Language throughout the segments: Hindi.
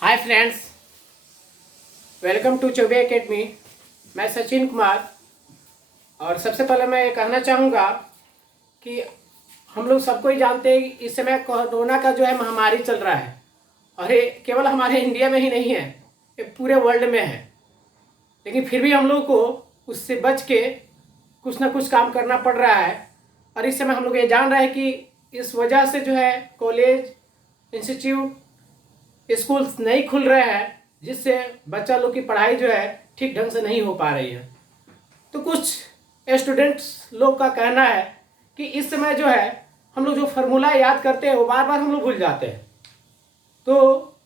Hi friends, welcome to Chaubey academy. मैं सचिन कुमार। और सबसे पहले मैं ये कहना चाहूँगा कि हम लोग सबको ही जानते हैं कि इस समय कोरोना का जो है महामारी चल रहा है। और ये केवल हमारे इंडिया में ही नहीं है, ये पूरे वर्ल्ड में है। लेकिन फिर भी हम लोग को उससे बच के कुछ ना कुछ काम करना पड़ रहा है। और इस समय हम लोग ये जान रहे हैं कि इस वजह से जो है कॉलेज, इंस्टीट्यूट, स्कूल्स नहीं खुल रहे हैं, जिससे बच्चा लोग की पढ़ाई जो है ठीक ढंग से नहीं हो पा रही है। तो कुछ स्टूडेंट्स लोग का कहना है कि इस समय जो है हम लोग जो फार्मूला याद करते हैं वो बार बार हम लोग भूल जाते हैं। तो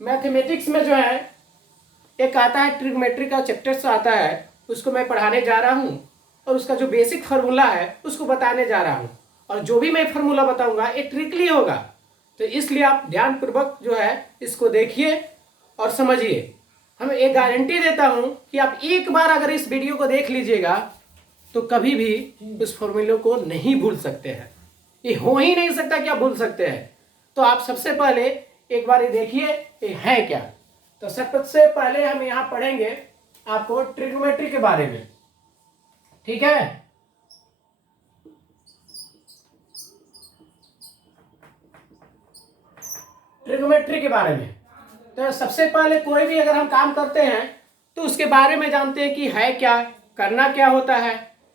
मैथमेटिक्स में जो है एक आता है, ट्रिग्नोमेट्री का चैप्टर्स आता है, उसको मैं पढ़ाने जा रहा हूँ। और उसका जो बेसिक फार्मूला है उसको बताने जा रहा हूँ। और जो भी मैं फार्मूला बताऊँगा ये ट्रिकली होगा, तो इसलिए आप ध्यानपूर्वक जो है इसको देखिए और समझिए। हम एक गारंटी देता हूं कि आप एक बार अगर इस वीडियो को देख लीजिएगा तो कभी भी उस फॉर्मूले को नहीं भूल सकते हैं। ये हो ही नहीं सकता कि आप भूल सकते हैं। तो आप सबसे पहले एक बार ये देखिए ये है क्या। तो सबसे पहले हम यहाँ पढ़ेंगे आपको ट्रिग्नोमेट्री के बारे में, ठीक है। ट्रिग्नोमेट्री के बारे में तो सबसे पहले कोई भी अगर हम काम करते हैं तो उसके बारे में जानते हैं कि है क्या, करना क्या होता है,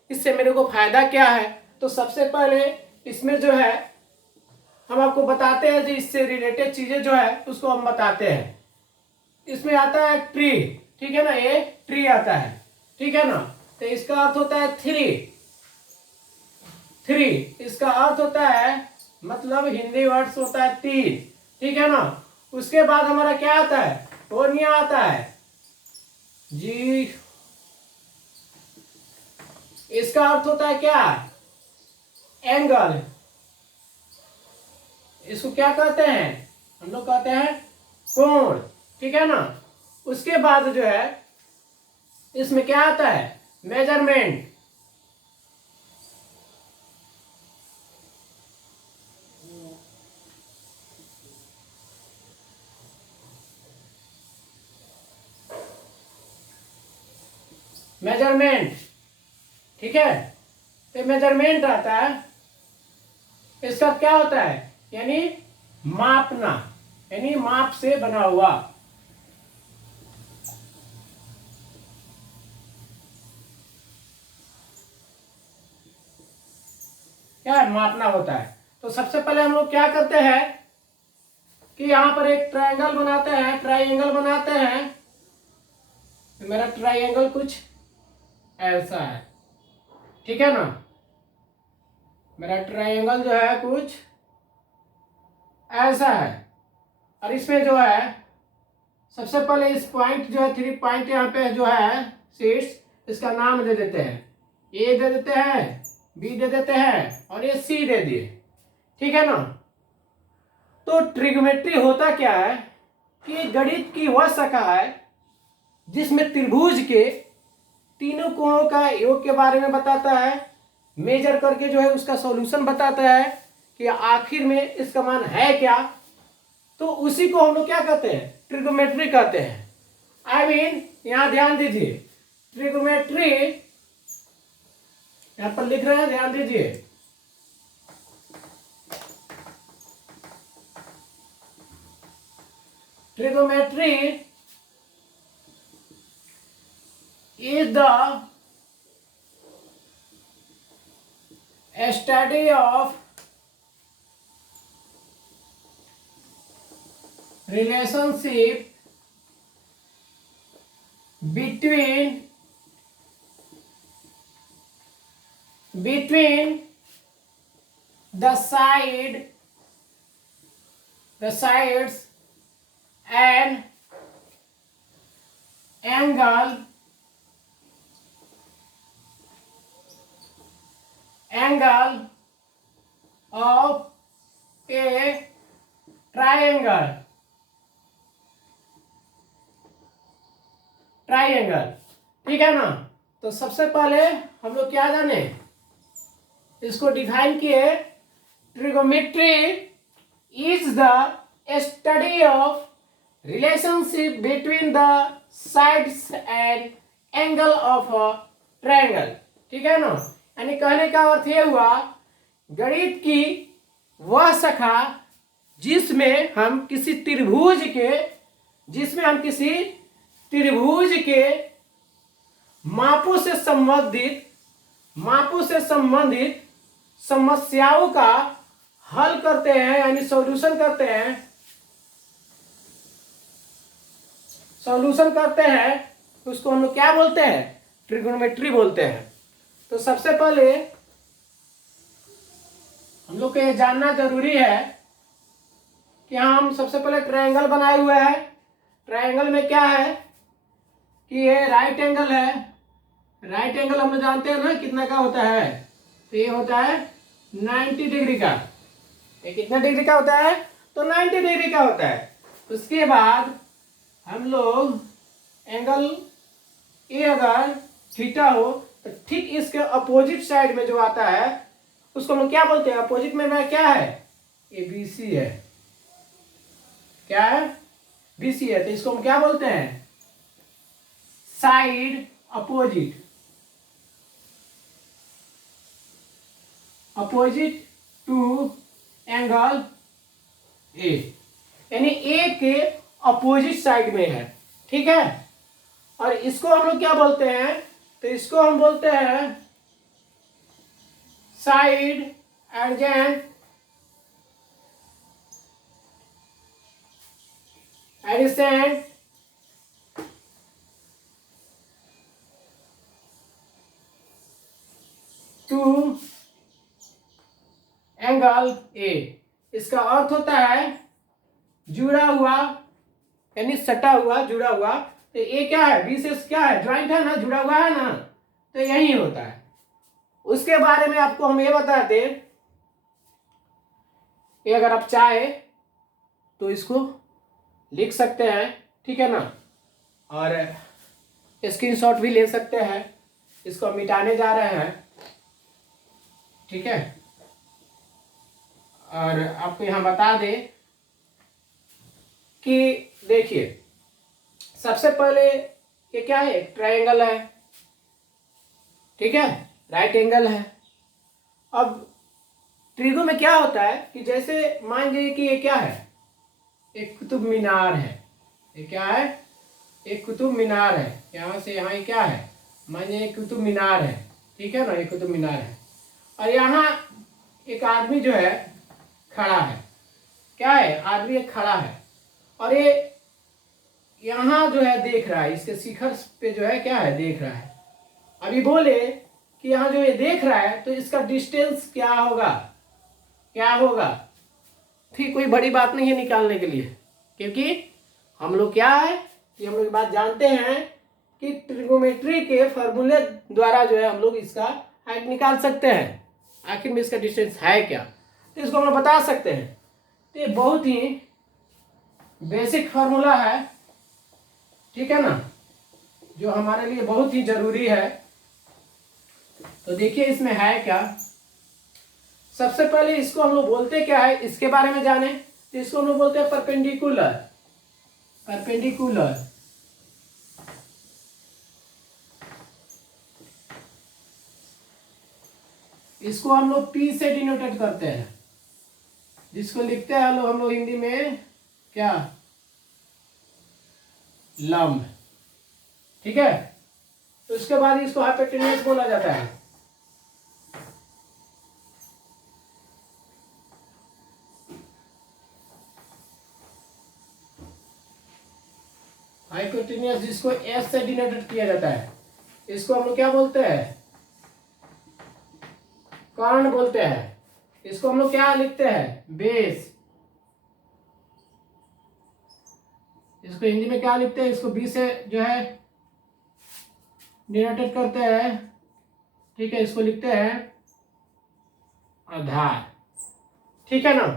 इससे मेरे को फायदा क्या है। तो सबसे पहले इसमें जो है हम आपको बताते हैं, जो इससे रिलेटेड चीजें जो है उसको हम बताते हैं। इसमें आता है ट्री, ठीक है ना, ये ट्री आता है, ठीक है ना। तो इसका अर्थ होता है थ्री। थ्री इसका अर्थ होता है, मतलब हिंदी वर्ड्स होता है तीन, ठीक है ना। उसके बाद हमारा क्या आता है, कोनिया आता है जी। इसका अर्थ होता है क्या, एंगल। इसको क्या कहते हैं, हम लोग कहते हैं कोण, ठीक है ना। उसके बाद जो है इसमें क्या आता है, मेजरमेंट। मेजरमेंट, ठीक है। तो मेजरमेंट आता है, इसका क्या होता है, यानी मापना, यानी माप से बना हुआ। क्या है, मापना होता है। तो सबसे पहले हम लोग क्या करते हैं कि यहां पर एक ट्रायंगल बनाते हैं, ट्रायंगल बनाते हैं। मेरा ट्रायंगल कुछ ऐसा है, ठीक है ना। मेरा ट्रायंगल जो है कुछ ऐसा है। और इसमें जो है सबसे पहले इस पॉइंट जो है, थ्री पॉइंट यहाँ पे जो है शीट्स, इसका नाम दे देते हैं। ए दे देते हैं, बी दे देते हैं और ये सी दे दिए, ठीक है ना। तो ट्रिग्नोमेट्री होता क्या है कि गणित की वह शाखा है जिसमें त्रिभुज के तीनों कोणों का योग के बारे में बताता है, मेजर करके जो है उसका सॉल्यूशन बताता है कि आखिर में इसका मान है क्या। तो उसी को हम लोग क्या कहते हैं, ट्रिग्नोमेट्री कहते हैं। आई मीन यहां ध्यान दीजिए, ट्रिग्नोमेट्री यहां पर लिख रहे हैं, ध्यान दीजिए। Trigonometry is the study of relationship between the sides and angle of a triangle, ठीक है ना। तो सबसे पहले हम लोग क्या जाने, इसको डिफाइन किए, trigonometry is the study of relationship between the sides and angle of a triangle. ठीक है ना, यानी कहने का अर्थ ये हुआ गणित की वह शाखा जिसमें हम किसी त्रिभुज के मापों से संबंधित समस्याओं का हल करते हैं, यानी सॉल्यूशन करते हैं, उसको हम लोग क्या बोलते हैं? ट्रिगोनोमेट्री बोलते हैं। तो सबसे पहले हम लोग को ये जानना जरूरी है कि हम सबसे पहले ट्रायंगल बनाए हुए हैं। ट्रायंगल में क्या है कि ये राइट एंगल है। राइट एंगल हम लोग जानते हैं ना कितना का होता है, तो ये होता है 90 डिग्री का। ये कितना डिग्री का होता है? तो 90 डिग्री का होता है। उसके बाद हम लोग एंगल ए अगर थीटा हो तो ठीक इसके अपोजिट साइड में जो आता है उसको हम लोग क्या बोलते हैं? अपोजिट में क्या है? ये बीसी है। क्या है? बीसी है। तो इसको हम क्या बोलते हैं? Side opposite to angle A, यानी ए के अपोजिट साइड में है। ठीक है, और इसको हम लोग क्या बोलते हैं? तो इसको हम बोलते हैं side adjacent to angle A. इसका अर्थ होता है जुड़ा हुआ, यानी सटा हुआ, जुड़ा हुआ। तो ए क्या है? बी से क्या है? ज्वाइंट है ना, जुड़ा हुआ है ना, तो यही होता है। उसके बारे में आपको हम ये बताते हैं कि अगर आप चाहे तो इसको लिख सकते हैं, ठीक है ना, और स्क्रीनशॉट भी ले सकते हैं। इसको हम मिटाने जा रहे हैं, ठीक है। और आपको यहाँ बता दें कि देखिए सबसे पहले ये क्या है? ट्रायंगल है, ठीक है, राइट एंगल है। अब ट्रिगो में क्या होता है कि जैसे मान लीजिए कि ये क्या है? एक कुतुब मीनार है। ये क्या है? एक कुतुब मीनार है। यहाँ से यहाँ ये क्या है? मान लीजिए एक कुतुब मीनार है, ठीक है ना, एक कुतुब मीनार है। और यहाँ एक आदमी जो है खड़ा है। क्या है? आदमी एक खड़ा है और ये यहाँ जो है देख रहा है, इसके शिखर पे जो है क्या है? देख रहा है। अभी बोले कि यहाँ जो ये देख रहा है तो इसका डिस्टेंस क्या होगा? क्या होगा? ठीक, कोई बड़ी बात नहीं है निकालने के लिए, क्योंकि हम लोग क्या है कि हम लोग बात जानते हैं कि ट्रिगोनोमेट्री के फॉर्मूले द्वारा जो है हम लोग इसका हाइट निकाल सकते हैं। आखिर में इसका डिस्टेंस है क्या, तो इसको हम लोग बता सकते हैं। तो ये बहुत ही बेसिक फार्मूला है, ठीक है ना, जो हमारे लिए बहुत ही जरूरी है। तो देखिए इसमें है क्या। सबसे पहले इसको हम लोग बोलते क्या है, इसके बारे में जाने, तो इसको हम लोग बोलते हैं परपेंडिकुलर। इसको हम लोग P से डिनोटेट करते हैं, जिसको लिखते हैं हम लोग हिंदी में क्या? लंब, ठीक है। तो उसके बाद इसको हाइपोटेन्यूज बोला जाता है। हाइपोटेन्यूज जिसको S से डिनोटेट किया जाता है, इसको हम लोग क्या बोलते हैं? कर्ण बोलते हैं। इसको हम लोग क्या लिखते हैं? बेस। इसको हिंदी में क्या लिखते हैं? इसको बी से जो है डिनोटेट करते हैं, ठीक है। इसको लिखते हैं आधार, ठीक है ना।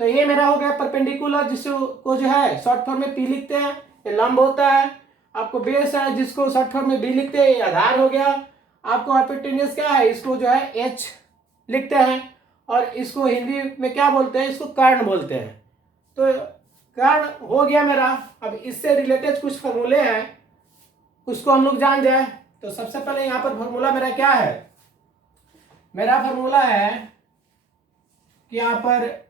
तो ये मेरा हो गया परपेंडिकुलर, जिसको जो है शॉर्ट फॉर्म में P लिखते हैं, ये लंब होता है। आपको बेस है जिसको शॉर्ट फॉर्म में B लिखते हैं, ये आधार हो गया। आपको हाइपोटेन्यूज क्या है? इसको जो है H लिखते हैं, और इसको हिंदी में क्या बोलते हैं? इसको कर्ण बोलते हैं। तो कारण हो गया मेरा। अब इससे रिलेटेड कुछ फॉर्मूले हैं, उसको हम लोग जान जाए। तो सबसे पहले यहाँ पर फॉर्मूला मेरा क्या है? मेरा फॉर्मूला है कि यहाँ पर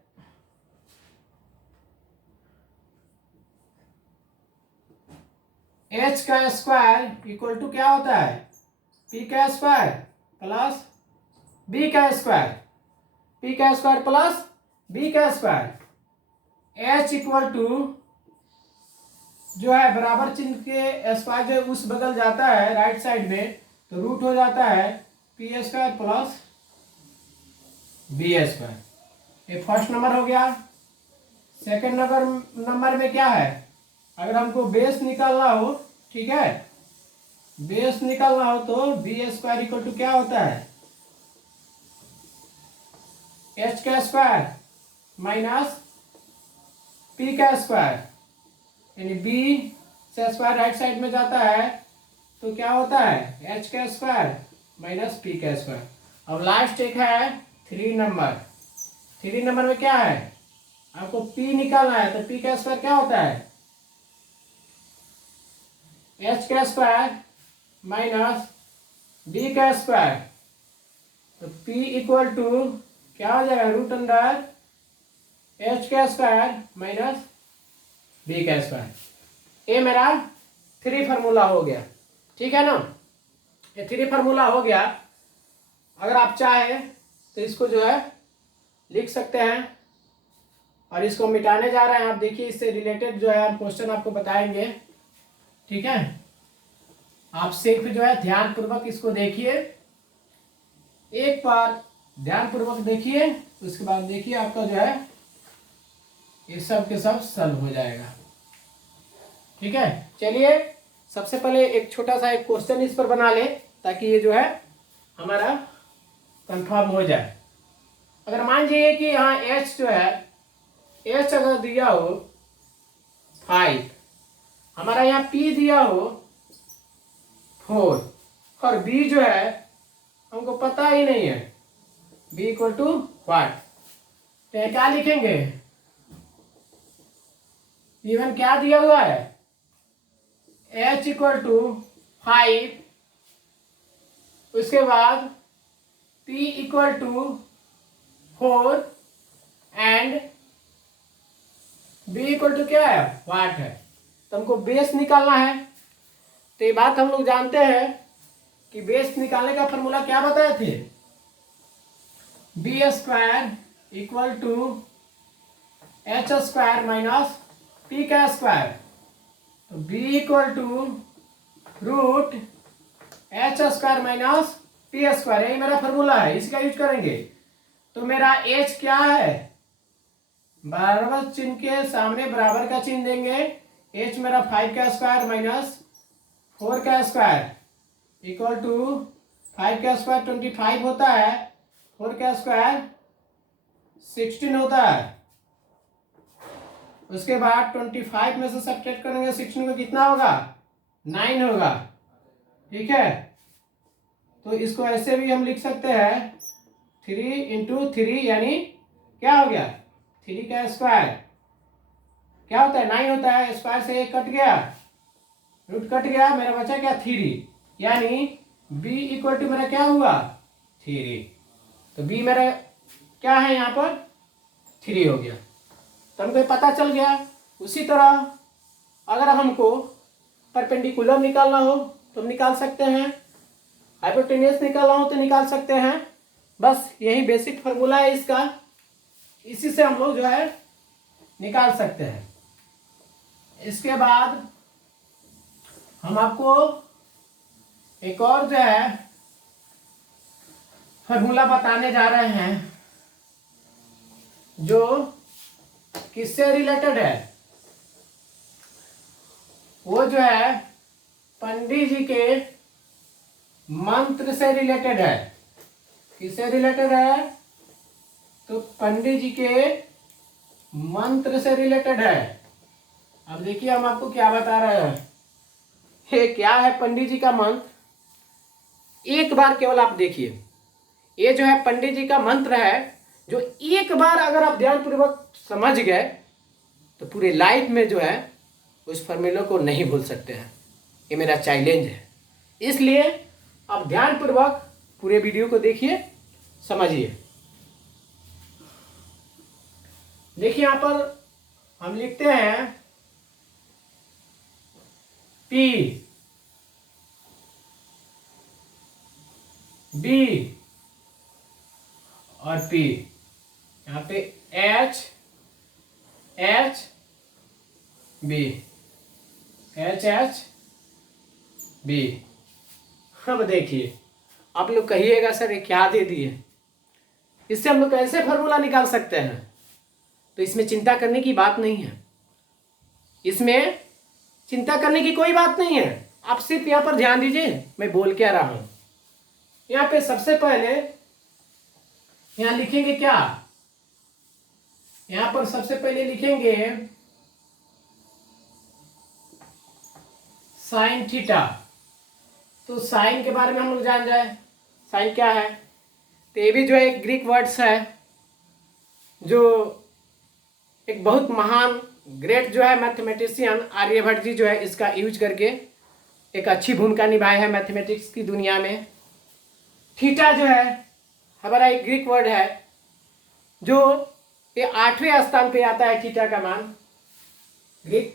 h का स्क्वायर इक्वल टू क्या होता है? p का स्क्वायर प्लस b का स्क्वायर, p का स्क्वायर प्लस b का स्क्वायर। h इक्वल टू जो है बराबर चिन्ह के स्क्वायर जो उस बदल जाता है राइट साइड में, तो रूट हो जाता है p square plus b square. ये फर्स्ट नंबर हो गया। सेकंड नंबर में क्या है? अगर हमको बेस निकालना हो, ठीक है, बेस निकालना हो तो बी स्क्वायर इक्वल टू क्या होता है? एच का स्क्वायर माइनस पी का स्क्वायर, यानी बी से स्क्वायर राइट साइड में जाता है तो क्या होता है? एच का स्क्वायर माइनस पी का स्क्वायर। अब लास्ट एक है 3 नंबर। 3 नंबर में क्या है? आपको p निकालना है, तो p का स्क्वायर क्या होता है? h का स्क्वायर माइनस b का स्क्वायर। तो p इक्वल टू क्या हो जाएगा? रूट अंडर h का स्क्वायर माइनस b का स्क्वायर। ये मेरा 3 फार्मूला हो गया, ठीक है ना? ये 3 फार्मूला हो गया। अगर आप चाहे तो इसको जो है लिख सकते हैं, और इसको मिटाने जा रहे हैं। आप देखिए इससे रिलेटेड जो है क्वेश्चन आपको बताएंगे, ठीक है? आप सिर्फ जो है ध्यान पूर्वक इसको देखिए, एक बार ध्यान पूर्वक देखिए, उसके बाद देखिए आपका जो है ये सब के सब सॉल्व हो जाएगा, ठीक है? चलिए सबसे पहले एक छोटा सा एक क्वेश्चन इस पर बना ले, ताकि ये जो है हमारा कंफर्म हो जाए। अगर मान लीजिए कि यहाँ h जो है, h अगर दिया हो 5, हमारा यहाँ p दिया हो 4, और b जो है हमको पता ही नहीं है, b इक्वल टू व्हाट। तो क्या लिखेंगे? इवन क्या दिया हुआ है? h इक्वल टू 5, उसके बाद p equal to 4 and b equal to क्या है? व्हाट है। तो हमको बेस निकालना है। तो ये बात हम लोग जानते हैं कि बेस निकालने का फॉर्मूला क्या बताए थे? B square equal to h square minus p का स्क्वायर। तो b equal to root h square minus p square, यही मेरा फॉर्मूला है, इसका यूज करेंगे। तो मेरा h क्या है? बराबर चिन्ह के सामने बराबर का चिन्ह देंगे। h मेरा 5 का स्क्वायर माइनस 4 का स्क्वायर इक्वल टू 5 का स्क्वायर 25 होता है, 4 का स्क्वायर 16 होता है। उसके बाद 25 में से सब्ट्रैक्ट करेंगे 16 को, कितना होगा? 9 होगा, ठीक है? तो इसको ऐसे भी हम लिख सकते हैं 3 इंटू 3, यानी क्या हो गया? 3 का स्क्वायर क्या होता है? 9 होता है। स्क्वायर से एक कट गया, रूट कट गया, मेरा बचा क्या? 3, यानी b इक्वल टू मेरा क्या हुआ? 3। तो b मेरा क्या है यहाँ पर? 3 हो गया। तो हमको पता चल गया। उसी तरह अगर हमको परपेंडिकुलर निकालना हो तो हम निकाल सकते हैं, हाइपोटेन्यूस निकालना हो तो निकाल सकते हैं। बस यही बेसिक फार्मूला है इसका, इसी से हम लोग जो है निकाल सकते हैं। इसके बाद हम आपको एक और जो है फार्मूला बताने जा रहे हैं, जो किससे रिलेटेड है? वो जो है पंडित जी के मंत्र से रिलेटेड है। किससे रिलेटेड है? तो पंडित जी के मंत्र से रिलेटेड है। अब देखिए हम आपको क्या बता रहे हैं। ये क्या है पंडित जी का मंत्र? एक बार केवल आप देखिए, ये जो है पंडित जी का मंत्र है, जो एक बार अगर आप ध्यानपूर्वक समझ गए तो पूरे लाइफ में जो है उस फॉर्मूले को नहीं भूल सकते हैं। ये मेरा चैलेंज है। इसलिए आप ध्यानपूर्वक पूरे वीडियो को देखिए, समझिए। देखिए यहाँ पर हम लिखते हैं P B और P, यहाँ पे H H B H H B। अब देखिए आप लोग कहिएगा सर ये क्या दे दिए, इससे हम लोग कैसे फॉर्मूला निकाल सकते हैं? तो इसमें चिंता करने की बात नहीं है, इसमें चिंता करने की कोई बात नहीं है। आप सिर्फ यहाँ पर ध्यान दीजिए मैं बोल क्या रहा हूं। यहाँ पे सबसे पहले यहाँ लिखेंगे क्या, यहाँ पर सबसे पहले लिखेंगे साइन थीटा। तो साइन के बारे में हम लोग जान जाए, साइन क्या है। तो ये भी जो है एक ग्रीक वर्ड्स है, जो एक बहुत महान ग्रेट जो है मैथमेटिशियन आर्यभट्ट जी जो है इसका यूज करके एक अच्छी भूमिका निभाई है मैथमेटिक्स की दुनिया में। थीटा जो है हमारा एक ग्रीक वर्ड है, जो ये 8वें स्थान पे आता है। थीटा का मान ग्रीक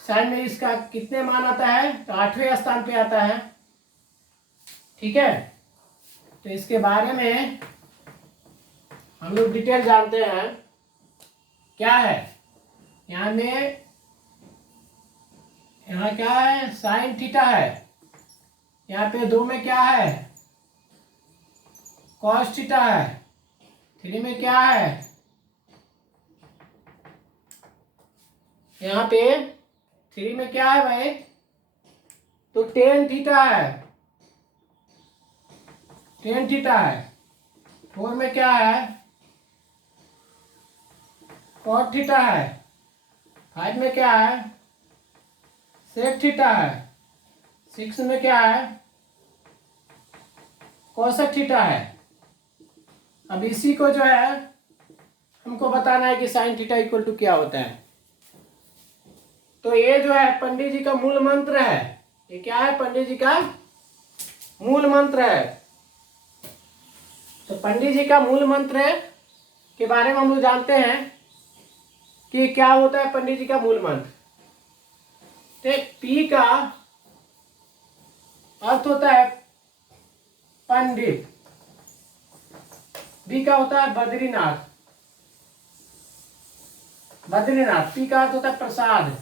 साइन में इसका कितने मान आता है, तो 8वें स्थान पे आता है। ठीक है, तो इसके बारे में हम लोग डिटेल जानते हैं। क्या है यहाँ में, यहाँ क्या है, साइन थीटा है। यहाँ पे 2 में क्या है, कॉस थीटा है। 3 में क्या है, यहाँ पे 3 में क्या है भाई, तो टेन थीटा है, टेन थीटा है। 4 में क्या है, कॉट थीटा है। 5 में क्या है, सेक थीटा है। 6 में क्या है, कोसेक थीटा है। अब इसी को जो है हमको बताना है कि साइन थीटा इक्वल टू क्या होता है। तो ये जो है पंडित जी का मूल मंत्र है। ये क्या है, पंडित जी का मूल मंत्र है। तो पंडित जी का मूल मंत्र के बारे में हम लोग जानते हैं कि क्या होता है पंडित जी का मूल मंत्र। तो पी का अर्थ होता है पंडित, बी का होता है बद्रीनाथ, बद्रीनाथ। पी का अर्थ होता है प्रसाद,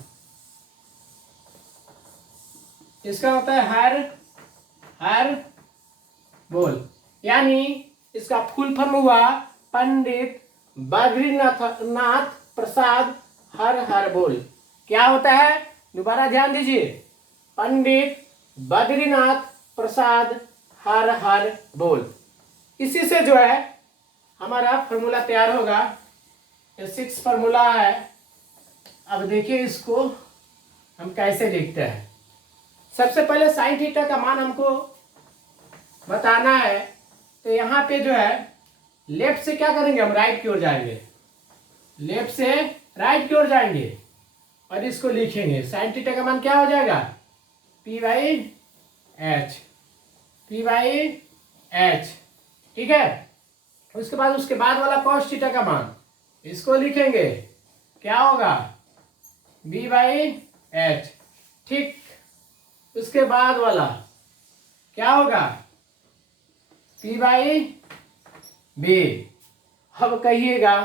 इसका होता है हर हर बोल। यानी इसका फुल फॉर्म हुआ पंडित बद्रीनाथ नाथ प्रसाद हर हर बोल। क्या होता है, दोबारा ध्यान दीजिए, पंडित बद्रीनाथ प्रसाद हर हर बोल। इसी से जो है हमारा फॉर्मूला तैयार होगा। ये 6 फॉर्मूला है। अब देखिए इसको हम कैसे लिखते हैं। सबसे पहले साइन थीटा का मान हमको बताना है। तो यहाँ पे जो है लेफ्ट से क्या करेंगे, हम राइट की ओर जाएंगे, लेफ्ट से राइट की ओर जाएंगे और इसको लिखेंगे। साइन थीटा का मान क्या हो जाएगा, P by H, P by H. ठीक है, उसके बाद वाला कॉस थीटा का मान इसको लिखेंगे, क्या होगा, B बाई एच। ठीक, उसके बाद वाला क्या होगा, P बाई बी। अब कहिएगा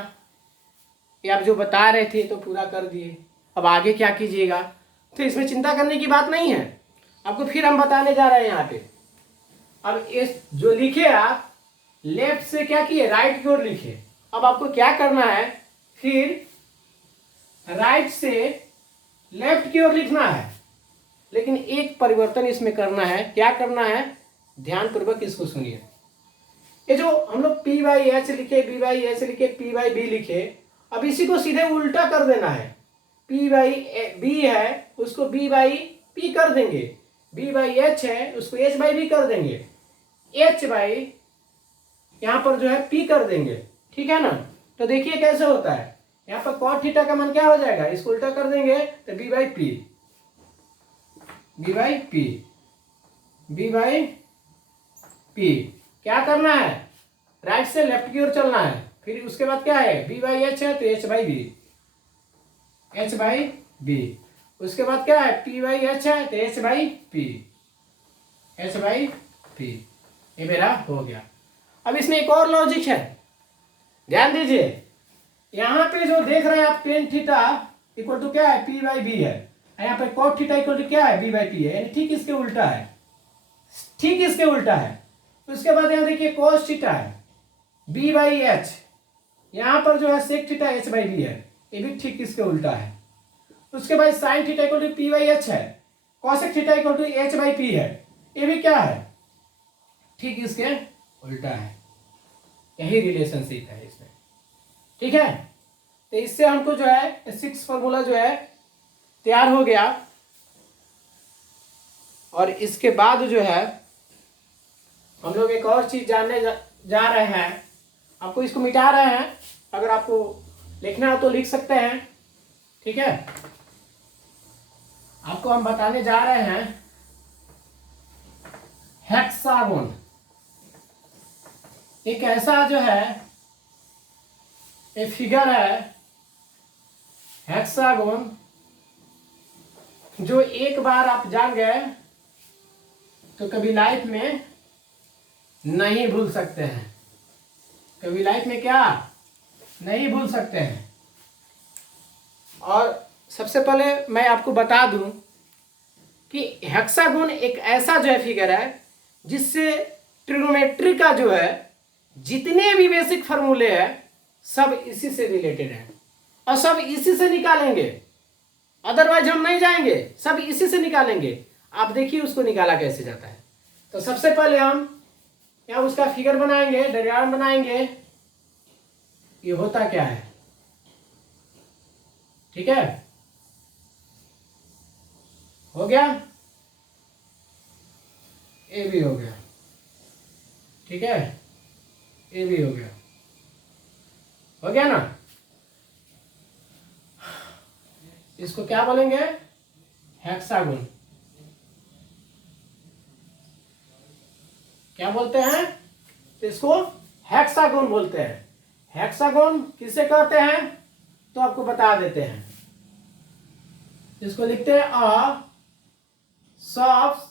कि आप जो बता रहे थे तो पूरा कर दिए, अब आगे क्या कीजिएगा। तो इसमें चिंता करने की बात नहीं है, आपको फिर हम बताने जा रहे हैं यहाँ पे। अब इस जो लिखे आप लेफ्ट से क्या किए, राइट की ओर लिखे। अब आपको क्या करना है, फिर राइट से लेफ्ट की ओर लिखना है। लेकिन एक परिवर्तन इसमें करना है। क्या करना है, ध्यानपूर्वक इसको सुनिए। ये जो हम लोग P बाई एच लिखे, B बाई एच लिखे, P बाई बी लिखे, अब इसी को सीधे उल्टा कर देना है। P बाई बी है उसको B बाई P कर देंगे, B बाई एच है उसको H बाई B कर देंगे, H बाई यहाँ पर जो है P कर देंगे। ठीक है ना। तो देखिए कैसे होता है, यहाँ पर कॉट थीटा का मान क्या हो जाएगा, इसको उल्टा कर देंगे तो b by p, b by p, b by p. क्या करना है, राइट से लेफ्ट की ओर चलना है। फिर उसके बाद क्या है, बी बाई एच है तो h by b, h by b. उसके बाद क्या है, पी बाई एच है तो h by p, h by p. ये मेरा हो गया। अब इसमें एक और लॉजिक है, ध्यान दीजिए। यहाँ पे जो देख रहे हैं आप टेन थीटा इक्वल टू क्या है, पी बाई बी है। यहाँ पे कॉट थीटा इक्वल टू क्या है, बी बाई पी है, यानी ठीक इसके उल्टा है, ठीक इसके उल्टा है। उसके बाद यहाँ देखिए कॉस थीटा है बी बाई एच, यहाँ पर जो है sec theta H by B है, ये भी ठीक इसके उल्टा है। उसके बाद sine theta equal to P by H है, cosec theta equal to H by P है, ये भी क्या है, ठीक इसके उल्टा है। यही रिलेशनशिप है इसमें, ठीक है। तो इससे हमको जो है 6 फॉर्मूला जो है तैयार हो गया। और इसके बाद जो है हम लोग एक और चीज जानने जा रहे हैं। आपको इसको मिटा रहे हैं, अगर आपको लिखना हो तो लिख सकते हैं, ठीक है। आपको हम बताने जा रहे हैं हेक्सागोन। एक ऐसा जो है एक फिगर है हेक्सागोन, जो एक बार आप जान गए तो कभी लाइफ में नहीं भूल सकते हैं, कभी लाइफ में क्या नहीं भूल सकते हैं। और सबसे पहले मैं आपको बता दूं कि हेक्सागोन एक ऐसा जो है फिगर है जिससे ट्रिग्नोमेट्री का जो है जितने भी बेसिक फार्मूले हैं सब इसी से रिलेटेड है और सब इसी से निकालेंगे, अदरवाइज हम नहीं जाएंगे, सब इसी से निकालेंगे। आप देखिए उसको निकाला कैसे जाता है। तो सबसे पहले हम यहाँ उसका फिगर बनाएंगे, डायग्राम बनाएंगे, ये होता क्या है, ठीक है। हो गया, ये भी हो गया, ठीक है, ये भी हो गया, हो गया ना। इसको क्या बोलेंगे, हेक्सागोन। क्या बोलते हैं, इसको हेक्सागोन बोलते हैं। हेक्सागोन किसे कहते हैं तो आपको बता देते हैं। इसको लिखते हैं a subs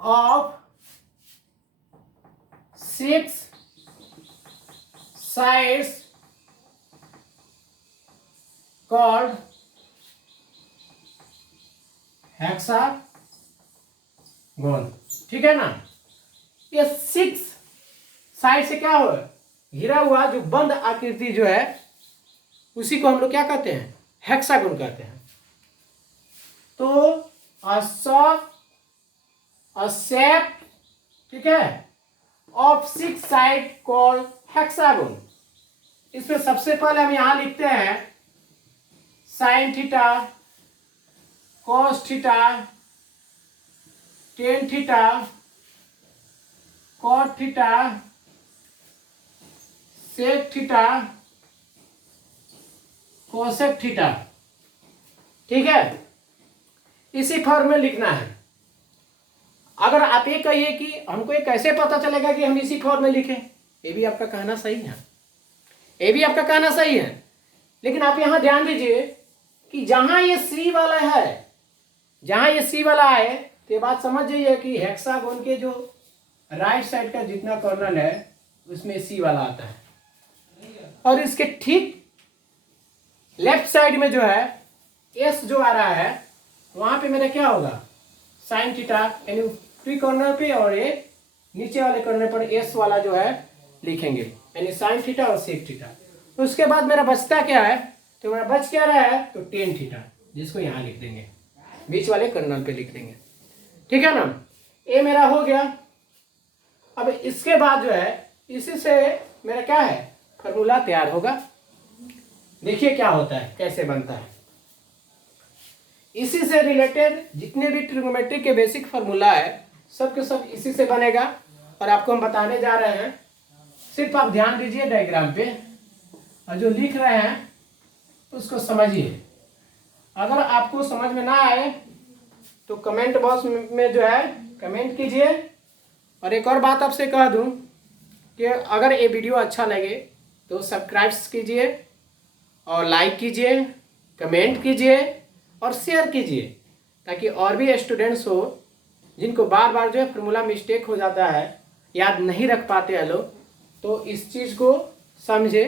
of 6 sides called hexagon, ठीक है ना। ये 6 साइड से क्या हो, घिरा हुआ जो बंद आकृति जो है उसी को हम लोग क्या कहते हैं, हेक्सागोन कहते हैं। तो अ शेप, ठीक है, ऑफ 6 साइड कॉल्ड हेक्सागोन। इसमें सबसे पहले हम यहां लिखते हैं sine theta, cos theta, tan theta, cot theta, sec theta, cosec theta, ठीक है। इसी फॉर्म में लिखना है। अगर आप ये कहिए कि हमको ये कैसे पता चलेगा कि हम इसी फॉर्म में लिखें, ये भी आपका कहना सही है, ये भी आपका कहना सही है। लेकिन आप यहां ध्यान दीजिए कि जहां ये सी वाला है, जहां ये सी वाला है, तो ये बात समझ जाइए कि हेक्सागोन के जो राइट साइड का जितना कॉर्नर है उसमें सी वाला आता है, और इसके ठीक लेफ्ट साइड में जो है एस जो आ रहा है, वहां पे मेरा क्या होगा, साइन थीटा, यानी ऊपरी कॉर्नर पे, और ये नीचे वाले कॉर्नर पर एस वाला जो है लिखेंगे, यानी साइन थीटा और सेक थीटा। उसके बाद मेरा बचता क्या है, तो मेरा बच क्या रहा है, तो टेन थीटा, जिसको यहाँ लिख देंगे, बीच वाले कॉर्नर पे लिख देंगे, ठीक है ना। ये मेरा हो गया। अब इसके बाद जो है इसी से मेरा क्या है, फॉर्मूला तैयार होगा। देखिए क्या होता है, कैसे बनता है। इसी से रिलेटेड जितने भी ट्रिग्नोमेट्री के बेसिक फार्मूला है सब के सब इसी से बनेगा। और आपको हम बताने जा रहे हैं सिर्फ आप ध्यान दीजिए डायग्राम पे और जो लिख रहे हैं उसको समझिए। अगर आपको समझ में ना आए तो कमेंट बॉक्स में जो है कमेंट कीजिए। और एक और बात आपसे कह दूं कि अगर ये वीडियो अच्छा लगे तो सब्सक्राइब कीजिए और लाइक कीजिए, कमेंट कीजिए और शेयर कीजिए, ताकि और भी स्टूडेंट्स हो जिनको बार बार जो है फार्मूला मिस्टेक हो जाता है, याद नहीं रख पाते हैं लोग, तो इस चीज़ को समझे।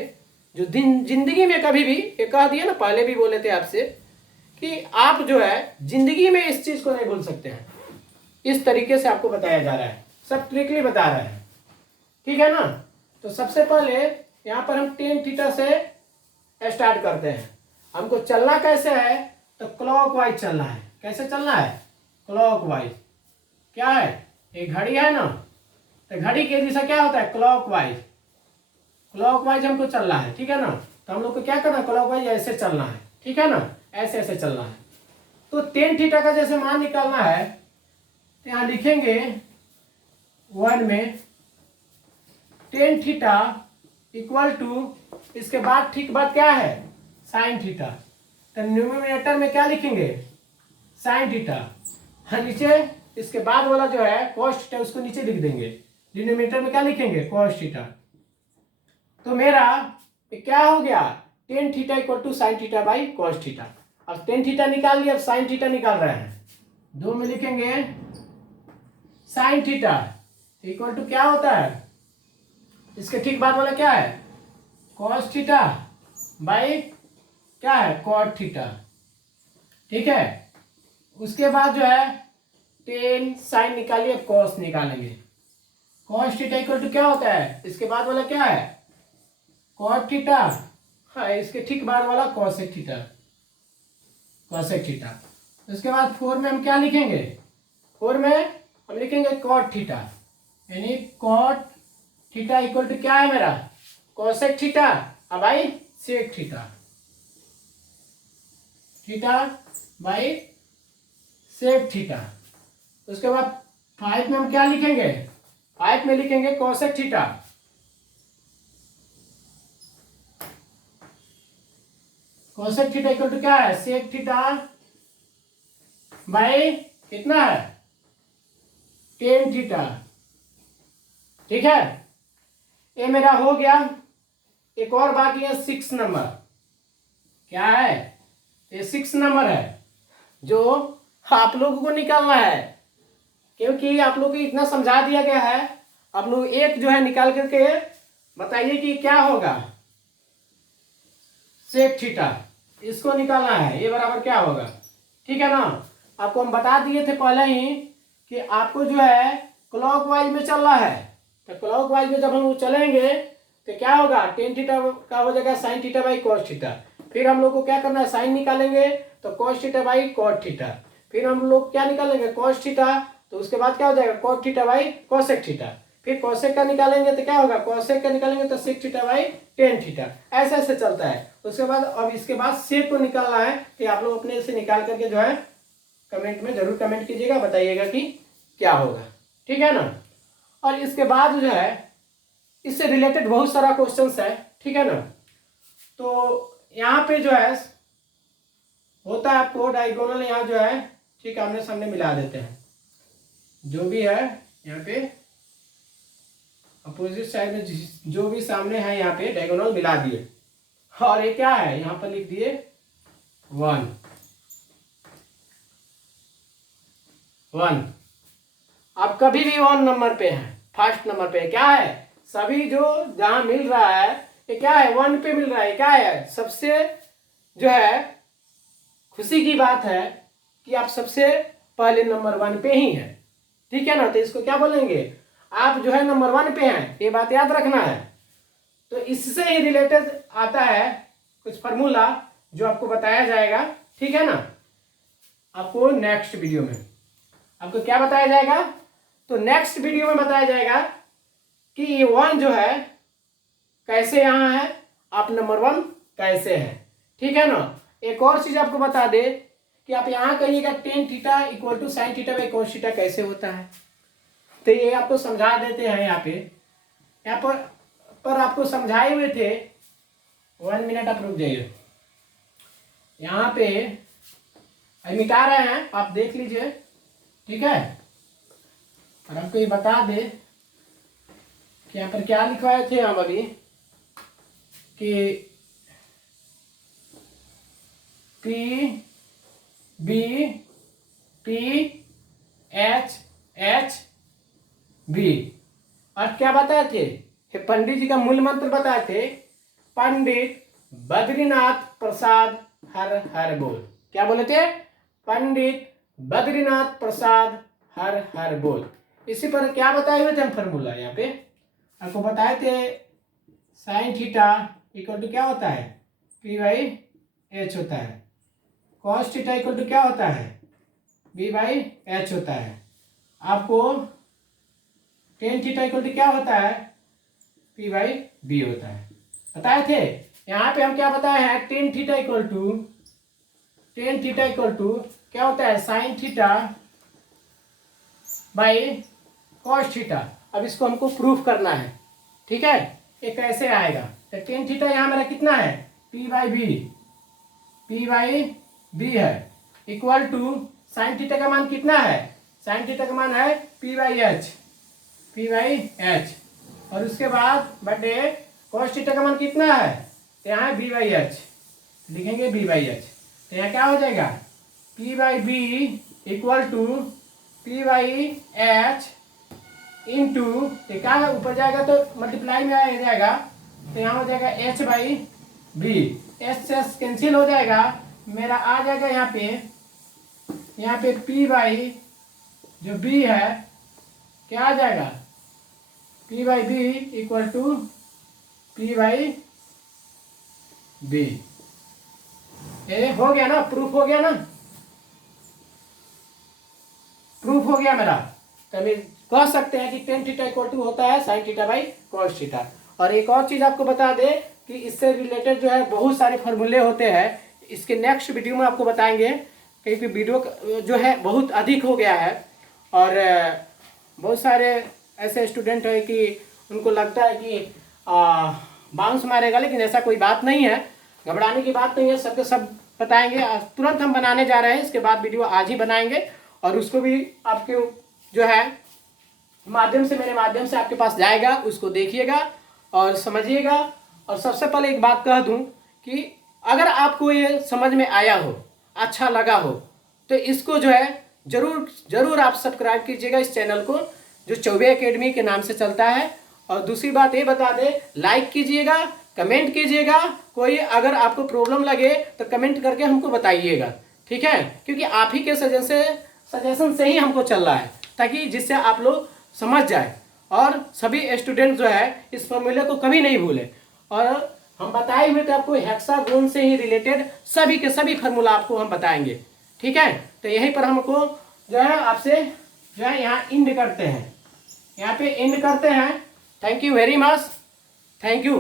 जो जिंदगी में कभी भी, ये कह दिया ना, पहले भी बोले थे आपसे कि आप जो है जिंदगी में इस चीज़ को नहीं भूल सकते हैं। इस तरीके से आपको बताया जा रहा है, सब ट्रिकली बता रहा है, ठीक है ना। तो सबसे पहले यहाँ पर हम टेन थीटा से स्टार्ट करते हैं। हमको चलना कैसे है, तो क्लॉकवाइज चलना है। कैसे चलना है, क्लॉकवाइज। क्या है, एक घड़ी है ना, तो घड़ी की दिशा क्या होता है, क्लॉकवाइज। क्लॉकवाइज हमको चलना है, ठीक है ना। तो हम लोग को क्या करना है, क्लॉकवाइज ऐसे चलना है, ठीक है ना, ऐसे ऐसे चलना है। तो टेन थीटा का जैसे मान निकालना है तो यहाँ लिखेंगे 1 में टेन थीटा इक्वल टू, इसके बाद ठीक बात क्या है, साइन थीटा। तो न्यूमरेटर में क्या लिखेंगे, साइन थीटा। हाँ, नीचे इसके बाद वाला जो है कॉस थीटा, उसको नीचे लिख देंगे। डिनोमिनेटर में क्या लिखेंगे, कॉस थीटा। तो मेरा क्या हो गया, tan theta equal to sine theta by cos theta. अब टेन थीटा निकाल लिया, अब साइन थीटा निकाल रहे हैं। दो में लिखेंगे साइन थीटा इक्वल टू क्या होता है, इसके ठीक बाद वाला क्या है, कॉस थीटा बाई क्या है, कॉट थीटा, ठीक है। उसके बाद जो है टेन साइन निकालिए, कॉस निकालेंगे। कॉस थीटा इक्वल टू क्या होता है, इसके बाद वाला क्या है, कॉट थीटा, हाँ, इसके ठीक बाद वाला कॉसेक थीटा, कॉसेक थीटा। उसके बाद 4 में हम क्या लिखेंगे, 4 में हम लिखेंगे कॉट थीटा, यानी कॉट थीटा इक्वल टू क्या है मेरा, कॉसेक थीटा अब by sec theta, theta by sec theta. उसके बाद 5 में हम क्या लिखेंगे, 5 में लिखेंगे cosec theta, cosec theta equal to क्या है, सेक थीटा बाई कितना है, टेन थीटा, ठीक है। ये मेरा हो गया। एक और बाकी है 6 नंबर। क्या है, ये 6 नंबर है जो आप लोगों को निकालना है, क्योंकि आप लोग को इतना समझा दिया गया है। आप लोग एक जो है निकाल करके बताइए कि क्या होगा, सेक थीटा, इसको निकालना है, ये बराबर क्या होगा, ठीक है ना। आपको हम बता दिए थे पहले ही कि आपको जो है क्लॉकवाइज में चलना है। तो क्लॉकवाइज में जब हम चलेंगे तो क्या होगा, टेन थीटा का हो जाएगा sign theta by cos theta. फिर हम लोग को क्या करना है, साइन निकालेंगे तो cos theta by cot theta. फिर हम लोग क्या निकालेंगे, कॉस थीटा, तो उसके बाद क्या हो जाएगा, cot theta by cosec theta. फिर कॉसेक का निकालेंगे तो क्या होगा, कॉसेक का निकालेंगे तो sec theta by tan theta. ऐसे ऐसे चलता है। उसके बाद अब इसके बाद सेक को निकालना है कि आप लोग अपने से निकाल करके जो है कमेंट में जरूर कमेंट कीजिएगा, बताइएगा कि क्या होगा, ठीक है ना। और इसके बाद जो है इससे रिलेटेड बहुत सारा क्वेश्चंस है, ठीक है ना। तो यहाँ पे जो है होता है आपको डायगोनल, यहाँ जो है ठीक आमने सामने मिला देते हैं, जो भी है यहाँ पे अपोजिट साइड में जो भी सामने है यहाँ पे डायगोनल मिला दिए। और ये क्या है, यहाँ पर लिख दिए 1 1। अब कभी भी 1 नंबर पे है, फर्स्ट नंबर पे क्या है, सभी जो जहां मिल रहा है ये क्या है, 1 पे मिल रहा है। क्या है, सबसे जो है खुशी की बात है कि आप सबसे पहले नंबर 1 पे ही हैं, ठीक है ना। तो इसको क्या बोलेंगे, आप जो है नंबर 1 पे हैं, ये बात याद रखना है। तो इससे ही रिलेटेड आता है कुछ फार्मूला जो आपको बताया जाएगा, ठीक है ना। आपको नेक्स्ट वीडियो में आपको क्या बताया जाएगा, तो नेक्स्ट वीडियो में बताया जाएगा कि ये 1 जो है कैसे यहाँ है, आप नंबर 1 कैसे है, ठीक है ना। एक और चीज आपको बता दे कि आप यहाँ कहिएगा tan theta equal to sine theta by cos theta कैसे होता है। तो ये आपको समझा देते हैं। यहाँ पे यहाँ पर पर आपको समझाए हुए थे। 1 मिनट आप रुक जाइए, यहाँ पे मिटा रहे हैं, आप देख लीजिए, ठीक है। और आपको ये बता दे कि यहाँ पर क्या लिखवाए थे हम अभी कि p b p h h b. और क्या बताए थे, पंडित जी का मूल मंत्र बताए थे, पंडित बद्रीनाथ प्रसाद हर हर बोल। क्या बोले थे, पंडित बद्रीनाथ प्रसाद हर हर बोल। इसी पर क्या बताए हुए थे हम फॉर्मूला, यहाँ पे आपको बताए थे साइन थीटा इक्वल टू क्या होता है, पी बाई एच होता है। कॉस थीटा इक्वल टू क्या होता है, बी बाई एच होता है। आपको टेन थीटा इक्वल टू क्या होता है, पी बाई बी होता है, बताए थे। यहाँ पे हम क्या बताए हैं, टेन थीटा इक्वल टू क्या होता है, sign theta by cos theta. अब इसको हमको प्रूफ करना है, ठीक है। ये कैसे आएगा, तो टेन थीटा यहाँ मेरा कितना है, पी बाई बी है, इक्वल टू साइन थीटा का मान कितना है, साइन थीटा का मान है पी बाई एच, और उसके बाद बटे कॉस थीटा का मान कितना है, तो यहाँ है बी बाई एच, लिखेंगे बी बाई एच। तो यहाँ क्या हो जाएगा, p by b equal to P by h into, क्या है ऊपर जाएगा तो मल्टीप्लाई में आ जाएगा, तो यहाँ हो जाएगा एच बाई बी, एच से कैंसिल हो जाएगा, मेरा आ जाएगा यहाँ पे पी बाई जो बी है क्या आ जाएगा, p by b equal to P by b. ये हो गया ना, प्रूफ हो गया ना, प्रूफ हो गया मेरा। तो हम कह सकते हैं कि टेन थीटा इक्वल टू होता है sign theta by cos theta. और एक और चीज आपको बता दे कि इससे रिलेटेड जो है बहुत सारे फॉर्मूले होते हैं, इसके नेक्स्ट वीडियो में आपको बताएंगे, क्योंकि वीडियो जो है बहुत अधिक हो गया है और बहुत सारे ऐसे स्टूडेंट है कि उनको लगता है कि बाउंस मारेगा, लेकिन ऐसा कोई बात नहीं है, घबराने की बात नहीं है, सबके सब बताएंगे। तुरंत हम बनाने जा रहे हैं, इसके बाद वीडियो आज ही बनाएंगे और उसको भी आपके जो है माध्यम से, मेरे माध्यम से आपके पास जाएगा, उसको देखिएगा और समझिएगा। और सबसे पहले एक बात कह दूं कि अगर आपको ये समझ में आया हो, अच्छा लगा हो, तो इसको जो है जरूर आप सब्सक्राइब कीजिएगा इस चैनल को, जो चौबे एकेडमी के नाम से चलता है। और दूसरी बात ये बता दें, लाइक कीजिएगा, कमेंट कीजिएगा, कोई अगर आपको प्रॉब्लम लगे तो कमेंट करके हमको बताइएगा, ठीक है, क्योंकि आप ही के सजेशन से ही हमको चल रहा है, ताकि जिससे आप लोग समझ जाए और सभी स्टूडेंट जो है इस फॉर्मूले को कभी नहीं भूले। और हम बताए हुए थे आपको हेक्सागोन से ही रिलेटेड सभी के सभी फार्मूला आपको हम बताएंगे, ठीक है। तो यहीं पर हमको जो है आपसे जो है यहाँ एंड करते हैं, यहाँ पे एंड करते हैं। Thank you very much, thank you.